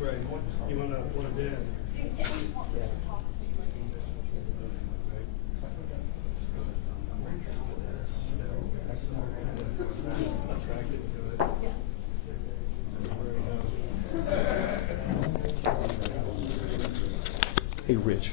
Right. You want to do it? Hey, Rich.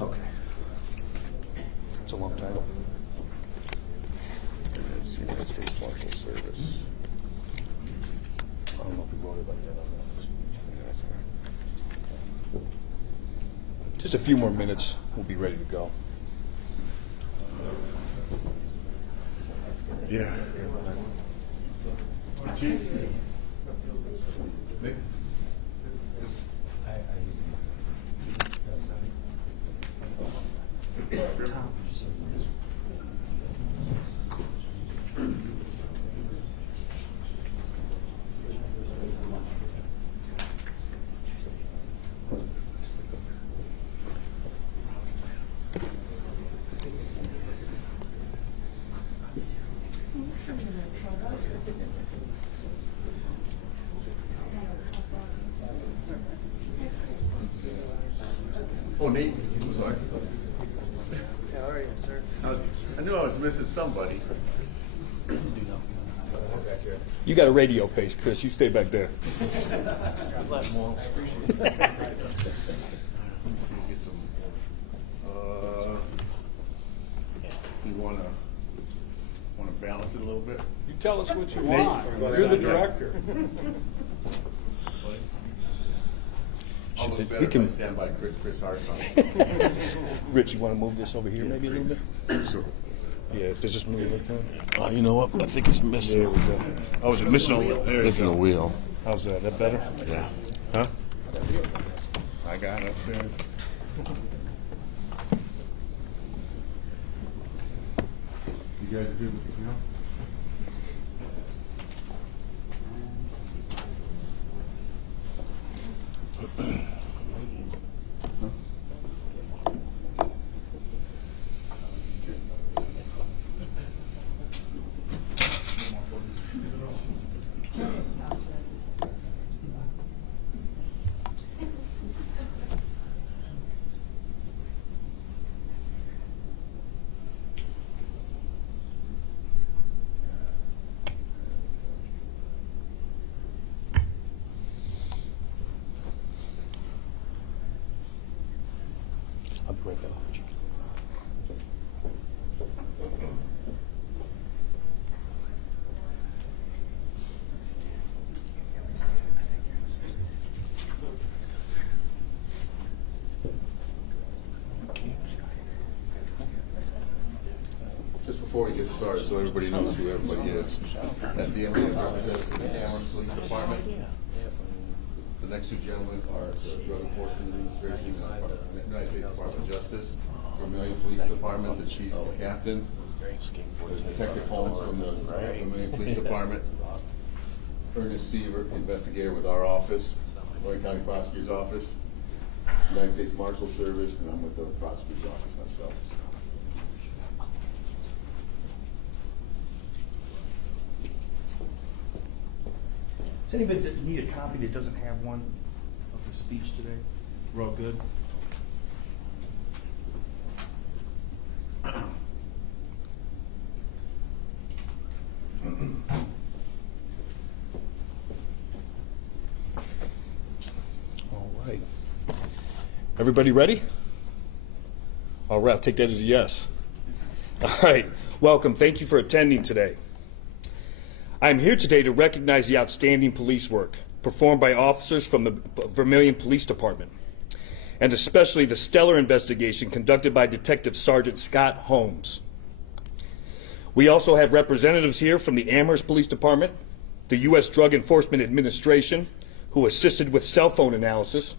Okay. It's a long title. It's United States Marshal Service. I don't know if we wrote it like that on that. Yeah, that's all right. Just a few more minutes, we'll be ready to go. Yeah. Chief. Nick? Oh, Nate. I'm sorry. How are you, sir? I knew I was missing somebody. You got a radio face, Chris. You stay back there. Let me see, get some. You wanna balance it a little bit? You tell us what you Nate, want. You're the yeah. director. I'll look better We if can- I stand by Chris Hartman. Rich, you want to move this over here maybe a little bit? Sure. Yeah, does this move like that? Oh, you know what? I think it's missing. There we go. Oh, is it missing a wheel? There you Missing a go. wheel. How's that? That better? Yeah. Huh? I got it up there. You guys good with it, you know? I'll be right back. Just before we get started, so everybody knows who everybody is. At the end, we represent the Amherst Police Department. The next two gentlemen are the Drug Enforcement Administration, United States Department of Justice, Vermilion Police Department, the chief and the captain, Detective Holmes from the Vermilion Police Department, Ernest Seaver, investigator with our office, Lorain County Prosecutor's Office, United States Marshal Service, and I'm with the Prosecutor's Office myself. Does anybody need a copy that doesn't have one of the speech today? We're all good? All right. Everybody ready? All right, I'll take that as a yes. All right, welcome. Thank you for attending today. I am here today to recognize the outstanding police work performed by officers from the Vermilion Police Department, and especially the stellar investigation conducted by Detective Sergeant Scott Holmes. We also have representatives here from the Amherst Police Department, the U.S. Drug Enforcement Administration, who assisted with cell phone analysis,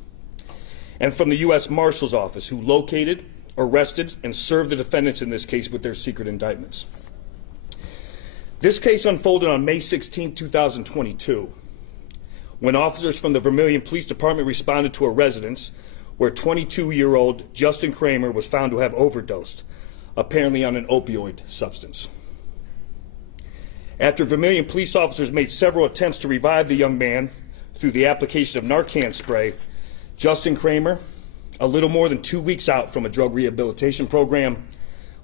and from the U.S. Marshal's Office, who located, arrested, and served the defendants in this case with their secret indictments. This case unfolded on May 16, 2022, when officers from the Vermilion Police Department responded to a residence where 22-year-old Justin Kramer was found to have overdosed, apparently on an opioid substance. After Vermilion police officers made several attempts to revive the young man through the application of Narcan spray, Justin Kramer, a little more than 2 weeks out from a drug rehabilitation program,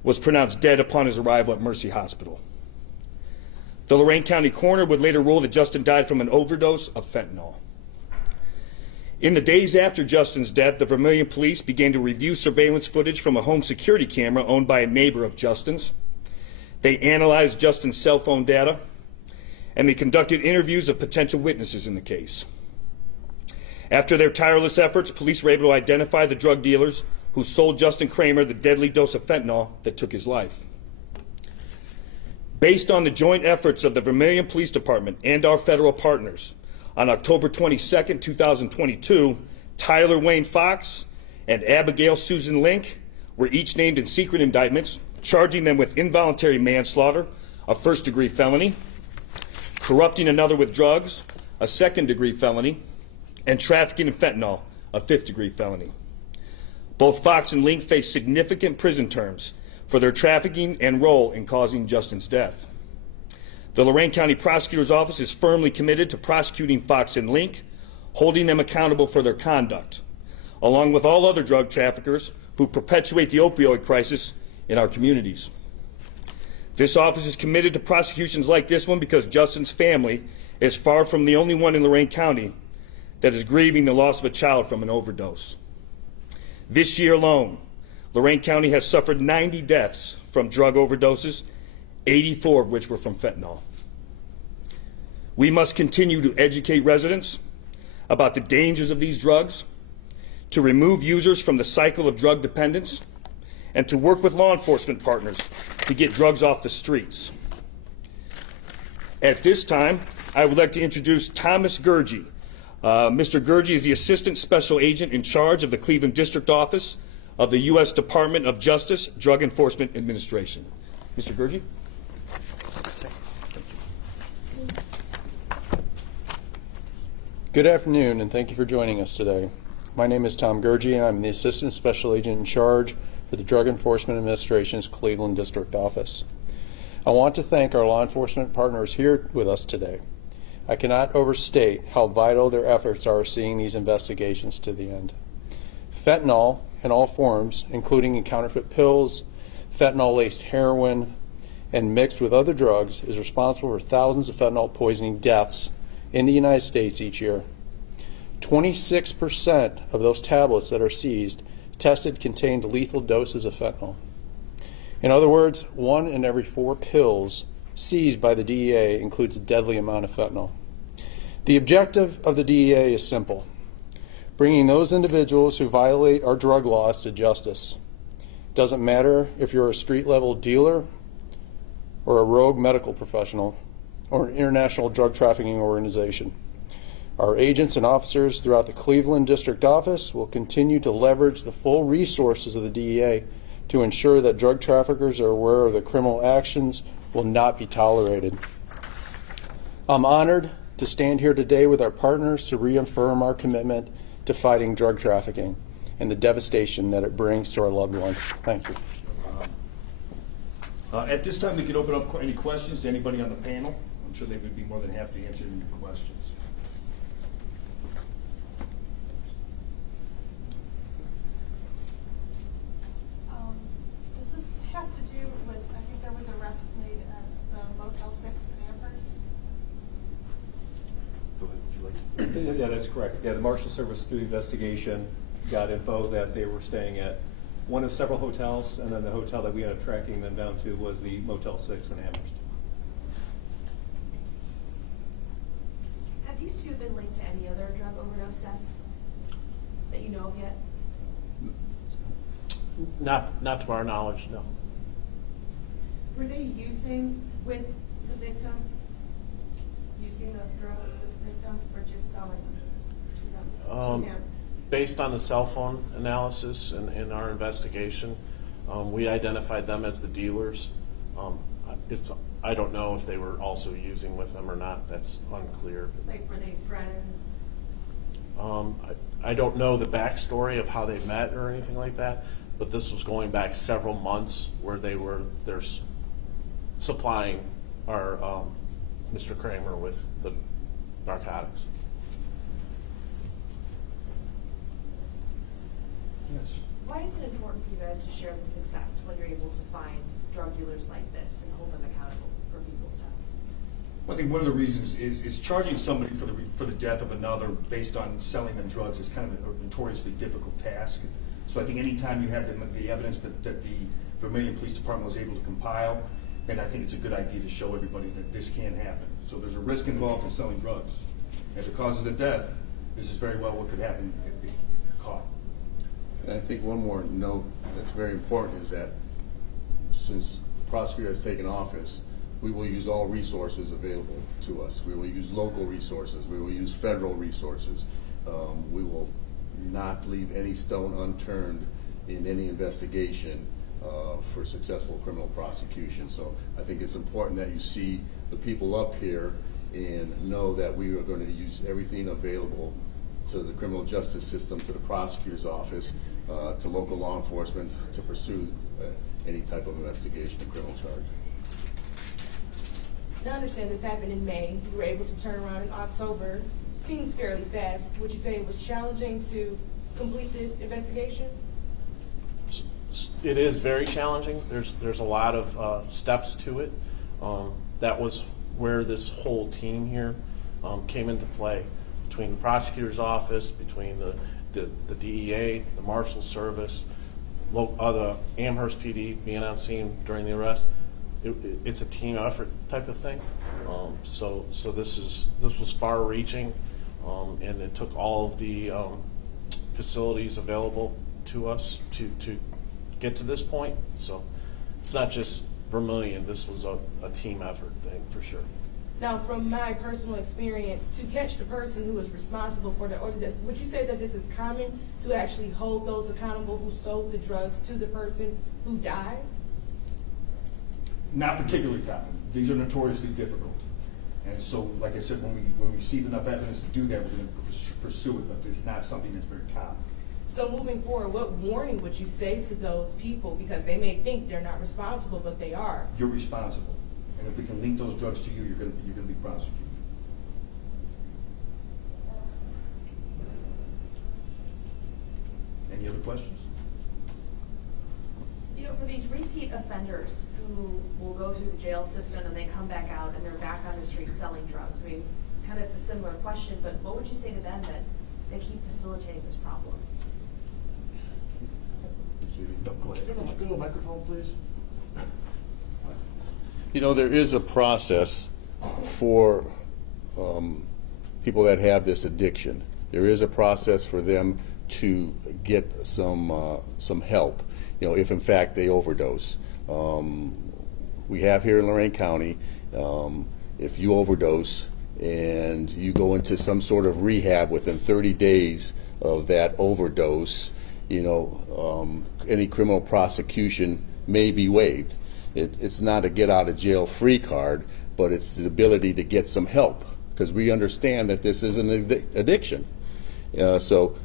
was pronounced dead upon his arrival at Mercy Hospital. The Lorain County coroner would later rule that Justin died from an overdose of fentanyl. In the days after Justin's death, the Vermilion police began to review surveillance footage from a home security camera owned by a neighbor of Justin's. They analyzed Justin's cell phone data, and they conducted interviews of potential witnesses in the case. After their tireless efforts, police were able to identify the drug dealers who sold Justin Kramer the deadly dose of fentanyl that took his life. Based on the joint efforts of the Vermilion Police Department and our federal partners, on October 22, 2022, Tyler Wayne Fox and Abigail Susan Link were each named in secret indictments, charging them with involuntary manslaughter, a first-degree felony, corrupting another with drugs, a second-degree felony, and trafficking in fentanyl, a fifth-degree felony. Both Fox and Link face significant prison terms for their trafficking and role in causing Justin's death. The Lorain County Prosecutor's Office is firmly committed to prosecuting Fox and Link, holding them accountable for their conduct, along with all other drug traffickers who perpetuate the opioid crisis in our communities. This office is committed to prosecutions like this one because Justin's family is far from the only one in Lorain County that is grieving the loss of a child from an overdose. This year alone, Lorain County has suffered 90 deaths from drug overdoses, 84 of which were from fentanyl. We must continue to educate residents about the dangers of these drugs, to remove users from the cycle of drug dependence, and to work with law enforcement partners to get drugs off the streets. At this time, I would like to introduce Thomas Gurgey. Mr. Gurgey is the Assistant Special Agent in charge of the Cleveland District Office of the U.S. Department of Justice Drug Enforcement Administration. Mr. Gurgey? Good afternoon, and thank you for joining us today. My name is Tom Gurgey, and I'm the Assistant Special Agent in charge for the Drug Enforcement Administration's Cleveland District Office. I want to thank our law enforcement partners here with us today. I cannot overstate how vital their efforts are seeing these investigations to the end. Fentanyl in all forms, including in counterfeit pills, fentanyl-laced heroin, and mixed with other drugs, is responsible for thousands of fentanyl poisoning deaths in the United States each year. 26% of those tablets that are seized tested contained lethal doses of fentanyl. In other words, 1 in every 4 pills seized by the DEA includes a deadly amount of fentanyl. The objective of the DEA is simple: bringing those individuals who violate our drug laws to justice. Doesn't matter if you're a street-level dealer or a rogue medical professional or an international drug trafficking organization. Our agents and officers throughout the Cleveland District Office will continue to leverage the full resources of the DEA to ensure that drug traffickers are aware of the criminal actions will not be tolerated. I'm honored to stand here today with our partners to reaffirm our commitment to fighting drug trafficking and the devastation that it brings to our loved ones. Thank you. At this time, we can open up any questions to anybody on the panel. I'm sure they would be more than happy to answer your questions. Does this have to do with, I think there was arrests made at the Motel 6 in Amherst? Go ahead, would you like to? Yeah, that's correct. Yeah, the Marshal Service through the investigation got info that they were staying at one of several hotels, and then the hotel that we ended up tracking them down to was the Motel 6 in Amherst. Have these two been linked to any other drug overdose deaths that you know of yet? Not to our knowledge, no. Were they using with the victim, using the drugs with the victim, or just selling them to him? Based on the cell phone analysis and in our investigation, we identified them as the dealers. It's I don't know if they were also using with them or not. That's unclear. Like, were they friends? I don't know the backstory of how they met or anything like that, but this was going back several months where they're supplying our Mr. Kramer with the narcotics. Yes. Why is it important for you guys to share the success when you're able to find drug dealers like this and hold them accountable for people's deaths? Well, I think one of the reasons is charging somebody for the death of another based on selling them drugs is kind of a notoriously difficult task. So I think any time you have the evidence that the Vermilion Police Department was able to compile, then I think it's a good idea to show everybody that this can happen. So there's a risk involved in selling drugs. If it causes a death, this is very well what could happen if you're caught. And I think one more note that's very important is that since the prosecutor has taken office, we will use all resources available to us. We will use local resources. We will use federal resources. We will not leave any stone unturned in any investigation for successful criminal prosecution. So I think it's important that you see the people up here and know that we are going to use everything available to the criminal justice system, to the prosecutor's office, to local law enforcement to pursue any type of investigation or criminal charge. Now I understand this happened in May. You were able to turn around in October. Seems fairly fast. Would you say it was challenging to complete this investigation? It is very challenging. There's a lot of steps to it. That was where this whole team here came into play, between the prosecutor's office, between the DEA, the Marshal Service, the Amherst PD being on scene during the arrest. It's a team effort type of thing. So this was far-reaching, and it took all of the facilities available to us to get to this point. So it's not just Vermilion. This was a team effort thing for sure. Now, from my personal experience, to catch the person who is responsible for the overdose, would you say that this is common to actually hold those accountable who sold the drugs to the person who died? Not particularly common. These are notoriously difficult. And so, like I said, when we receive enough evidence to do that, we're going to pursue it, but it's not something that's very common. So moving forward, what warning would you say to those people? Because they may think they're not responsible, but they are. You're responsible. And if we can link those drugs to you, you're going to be prosecuted. Any other questions? You know, for these repeat offenders who will go through the jail system and they come back out and they're back on the street selling drugs, I mean, kind of a similar question, but what would you say to them that they keep facilitating this problem? No, go ahead. Go to the microphone, please. You know, there is a process for people that have this addiction. There is a process for them to get some help, you know, if in fact they overdose. We have here in Lorain County, if you overdose and you go into some sort of rehab within 30 days of that overdose, you know, any criminal prosecution may be waived. It's not a get-out-of-jail-free card, but it's the ability to get some help, because we understand that this is an addiction. So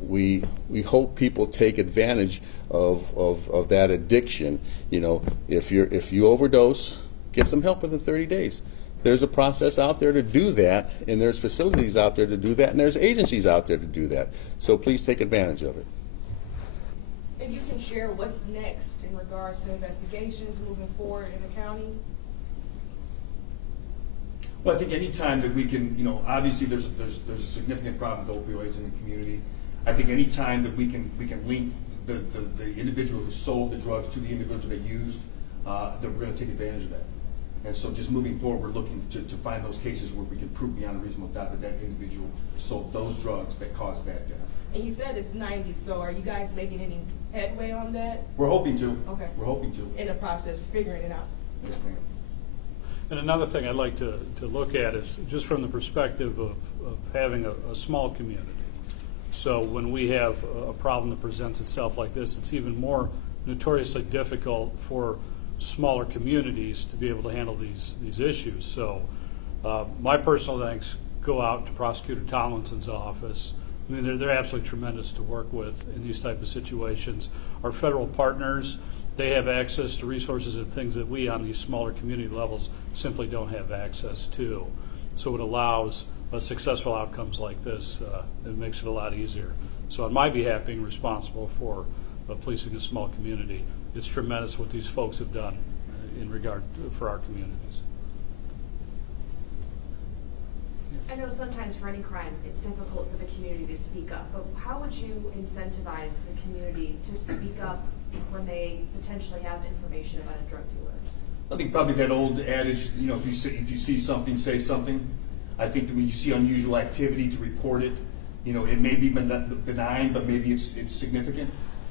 we hope people take advantage of that addiction. You know, if you overdose, get some help within 30 days. There's a process out there to do that, and there's facilities out there to do that, and there's agencies out there to do that. So please take advantage of it. If you can share what's next in regards to investigations moving forward in the county? Well, I think any time that we can, you know, obviously there's a significant problem with opioids in the community. I think any time that we can link the individual who sold the drugs to the individual they used, that we're going to take advantage of that. And so just moving forward, we're looking to find those cases where we can prove beyond a reasonable doubt that that individual sold those drugs that caused that death. And you said it's 90, so are you guys making any headway on that? We're hoping to. Okay. We're hoping to. In the process of figuring it out? Yes, ma'am. And another thing I'd like to look at is just from the perspective of having a small community. So when we have a problem that presents itself like this, it's even more notoriously difficult for smaller communities to be able to handle these issues. So my personal thanks go out to Prosecutor Tomlinson's office. I mean, they're absolutely tremendous to work with in these type of situations. Our federal partners, they have access to resources and things that we on these smaller community levels simply don't have access to. So it allows successful outcomes like this. It makes it a lot easier. So on my behalf, being responsible for policing a small community, it's tremendous what these folks have done in regard for our communities. I know sometimes for any crime, it's difficult for the community to speak up, but how would you incentivize the community to speak up when they potentially have information about a drug dealer? I think probably that old adage, you know, if you see something, say something. I think that when you see unusual activity, to report it. You know, it may be benign, but maybe it's significant.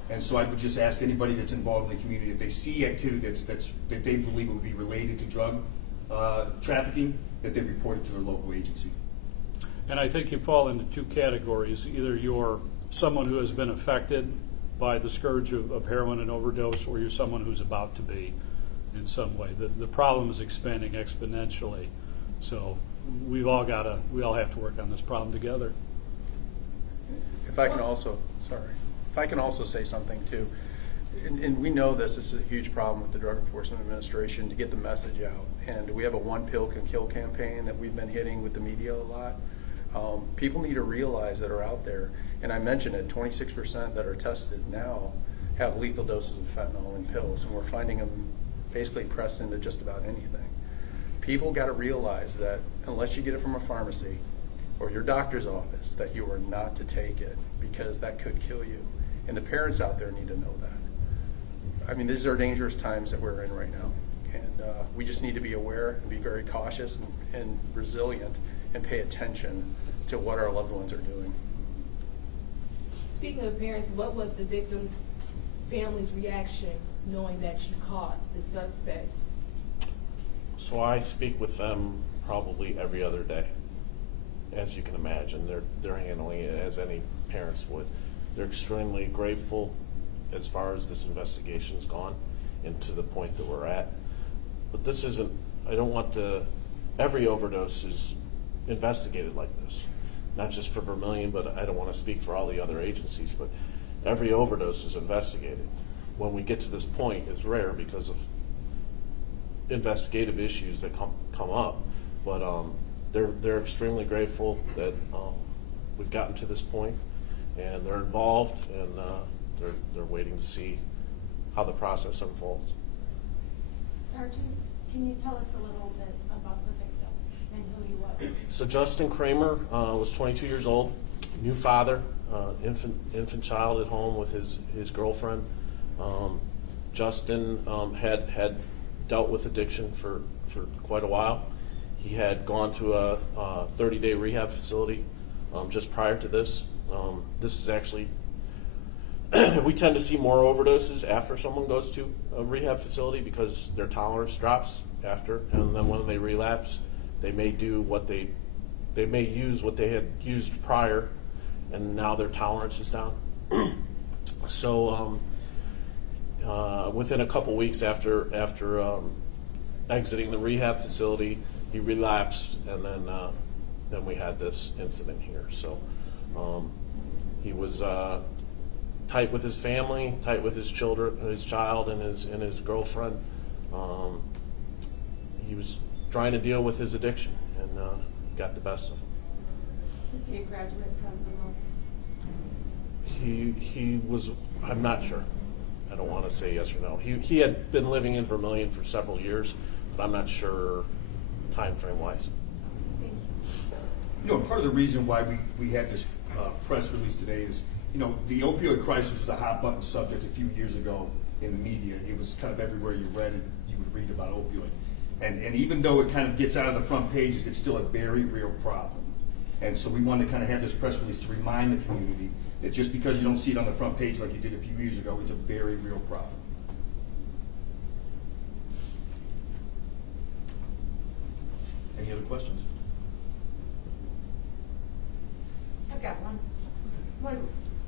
And so I would just ask anybody that's involved in the community, if they see activity that they believe would be related to drug trafficking, that they report it to their local agency. And I think you fall into two categories. Either you're someone who has been affected by the scourge of heroin and overdose, or you're someone who's about to be in some way. The problem is expanding exponentially. So we all have to work on this problem together. If I can also say something too, and we know this is a huge problem with the Drug Enforcement Administration to get the message out. And we have a one pill can kill campaign that we've been hitting with the media a lot. People need to realize that are out there, and I mentioned it, 26% that are tested now have lethal doses of fentanyl in pills, and we're finding them basically pressed into just about anything. People got to realize that unless you get it from a pharmacy or your doctor's office, that you are not to take it, because that could kill you. And the parents out there need to know that. I mean, these are dangerous times that we're in right now, and we just need to be aware and be very cautious and resilient and pay attention to what our loved ones are doing. Speaking of parents, what was the victim's family's reaction knowing that you caught the suspects? So I speak with them probably every other day. As you can imagine, they're handling it as any parents would. They're extremely grateful as far as this investigation's gone and to the point that we're at. But this isn't, I don't want to, every overdose is investigated like this. Not just for Vermilion, but I don't want to speak for all the other agencies, but every overdose is investigated. When we get to this point, it's rare because of investigative issues that come up, but they're extremely grateful that we've gotten to this point, and they're involved, and they're waiting to see how the process unfolds. Sergeant, can you tell us a little bit about the victim and who he was? So Justin Kramer was 22 years old, new father, infant child at home with his girlfriend. Justin had dealt with addiction for quite a while. He had gone to a 30-day rehab facility just prior to this. This is actually, we tend to see more overdoses after someone goes to a rehab facility because their tolerance drops after, and then when they relapse, they may do what they may use what they had used prior, and now their tolerance is down. So within a couple weeks after exiting the rehab facility, he relapsed, and then we had this incident here. So he was tight with his family, tight with his children, his child, and his girlfriend. He was trying to deal with his addiction and got the best of him. Is he a graduate from Vermont? He was. I'm not sure. I don't want to say yes or no. He had been living in Vermilion for several years, but I'm not sure time frame wise. Thank you. You know, part of the reason why we had this press release today is, you know, the opioid crisis was a hot button subject a few years ago in the media. It was kind of everywhere you read it, you would read about opioid. And even though it kind of gets out of the front pages, it's still a very real problem. And so we wanted to kind of have this press release to remind the community that just because you don't see it on the front page like you did a few years ago, it's a very real problem. Any other questions? I've got one.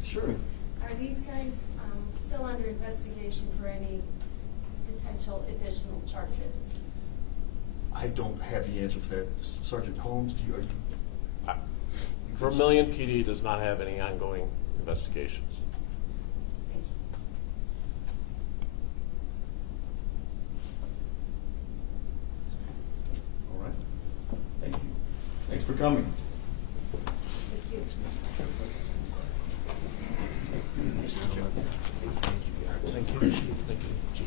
Sure. Are these guys still under investigation for any potential additional charges? I don't have the answer for that. Sergeant Holmes, do you? Vermillion PD does not have any ongoing investigations. All right. Thank you. Thanks for coming. Thank you. Thank you.